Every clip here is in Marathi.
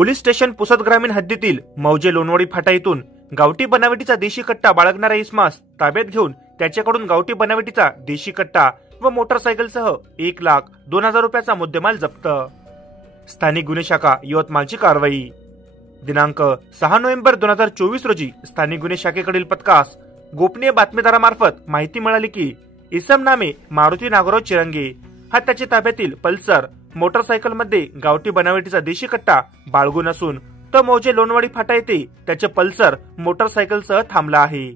पोलीस स्टेशन पुसद ग्रामीण हद्दीतील मौजे लोणवाडी फाटा येथून गावठी बनावटीचा देशी कट्टा बाळगणारा इसमास ताब्यात घेऊन त्याच्याकडून गावठी बनावटीचा देशी कट्टा व मोटरसायकलसह 1,02,000 रुपयाचा मुद्देमाल जप्त। स्थानिक गुन्हे शाखा यवतमाळची कारवाई। दिनांक 6 नोव्हेंबर 2024 रोजी स्थानिक गुन्हे शाखेकडील पथकास गोपनीय बातमीदारामार्फत माहिती मिळाली की इसम नामे मारुती नागोराव चिरंगे हा त्याच्या ताब्यातील पल्सर मोटरसायकल मध्ये गावठी बनावटीचा देशी कट्टा बाळगून असून तो मौजे लोणवाडी फाटा येथे त्याचे पल्सर मोटरसायकलसह थांबला आहे।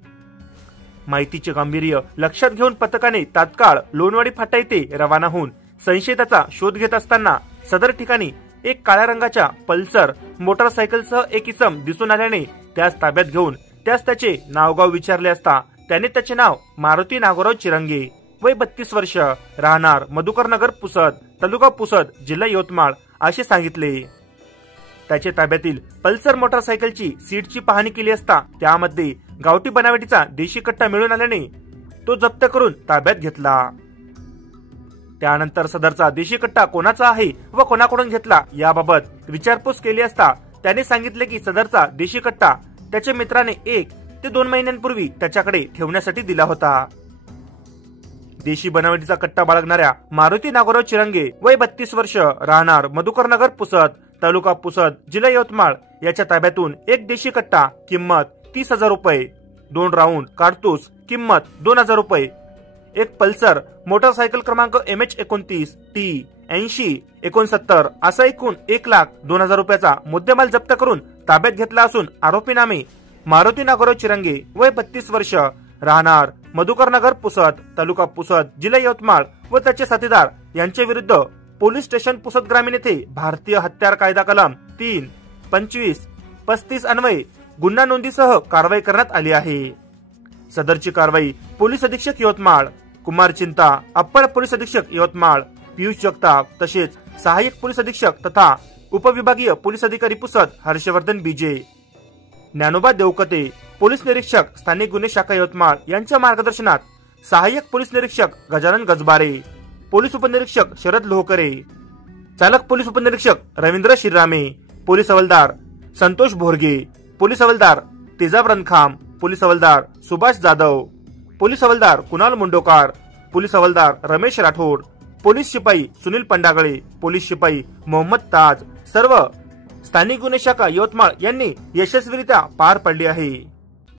माहितीचे गांभीर्य लक्षात घेऊन पथकाने तात्काळ लोणवाडी फाटा येथे रवाना होऊन संशयिताचा शोध घेत असताना सदर ठिकाणी एक काळ्या रंगाच्या पल्सर मोटरसायकलसह एक इसम दिसून आल्याने त्यास ताब्यात घेऊन त्यास त्याचे नावगाव विचारले असता त्याने त्याचे नाव मारुती नागोराव चिरंगे वय 32 वर्ष राहणार मधुकरनगर पुसद तालुका पुसद जिल्हा यवतमाळ असे सांगितले। त्याच्या ताब्यातील पल्सर मोटरसायकलची सीटची पाहणी केली असता त्यामध्ये गावठी बनावटीचा देशी कट्टा मिळून आल्याने तो जप्त करून ताब्यात घेतला। त्यानंतर सदरचा देशी कट्टा कोणाचा आहे व कोणाकडून घेतला याबाबत विचारपूस केली असता त्याने सांगितले की सदरचा देशी कट्टा त्याच्या मित्राने 1 ते 2 महिन्यांपूर्वी त्याच्याकडे ठेवण्यासाठी दिला होता। देशी बनावटीचा कट्टा बाळगणाऱ्या मारुती नागोराव चिरंगे वय 32 वर्ष राहणार मधुकरनगर पुसद तालुका पुसद जिल्हा यवतमाळ याच्या ताब्यातून एक देशी कट्टा किंमत 30,000 रुपये, 2 राऊंड कारतूस किंमत 2,000 रुपये, एक पल्सर मोटरसायकल क्रमांक MH29 T 8069 असा एकूण 1,02,000 रुपयाचा मुद्देमाल जप्त करून ताब्यात घेतला असून आरोपी नामे मारुती नागोराव चिरंगे वय 32 वर्ष राहणार मधुकरनगर पुसद तालुका पुसद जिल्हा यवतमाळ व त्याचे साथीदार यांच्या विरुद्ध पोलीस स्टेशन पुसद ग्रामीण येथे भारतीय हत्यार कायदा कलम 3, 25, 35 अन्वये गुन्हा नोंदीसह कारवाई करण्यात आली आहे। सदरची कारवाई पोलीस अधीक्षक यवतमाळ कुमार चिंता, अप्पर पोलीस अधीक्षक यवतमाळ पियुष जगताप तसेच सहाय्यक पोलीस अधीक्षक तथा उपविभागीय पोलीस अधिकारी पुसद हर्षवर्धन बीजे, ज्ञानोबा देवकते पोलीस निरीक्षक स्थानिक गुन्हे शाखा यवतमाळ यांच्या मार्गदर्शनात सहाय्यक पोलीस निरीक्षक गजानन गजबारे, पोलीस उपनिरीक्षक शरद लोहकरे, चालक पोलीस उपनिरीक्षक रवींद्र शिररामे, पोलीस हवालदार संतोष भोरगे, पोलीस हवालदार तेजाब रणखाम, पोलीस हवालदार सुभाष जाधव, पोलीस हवालदार कुणाल मुंडोकार, पोलीस हवालदार रमेश राठोड, पोलीस शिपाई सुनील पंडागळे, पोलीस शिपाई मोहम्मद ताज सर्व स्थानिक गुन्हे शाखा यवतमाळ यांनी यशस्वीरित्या पार पाडली आहे।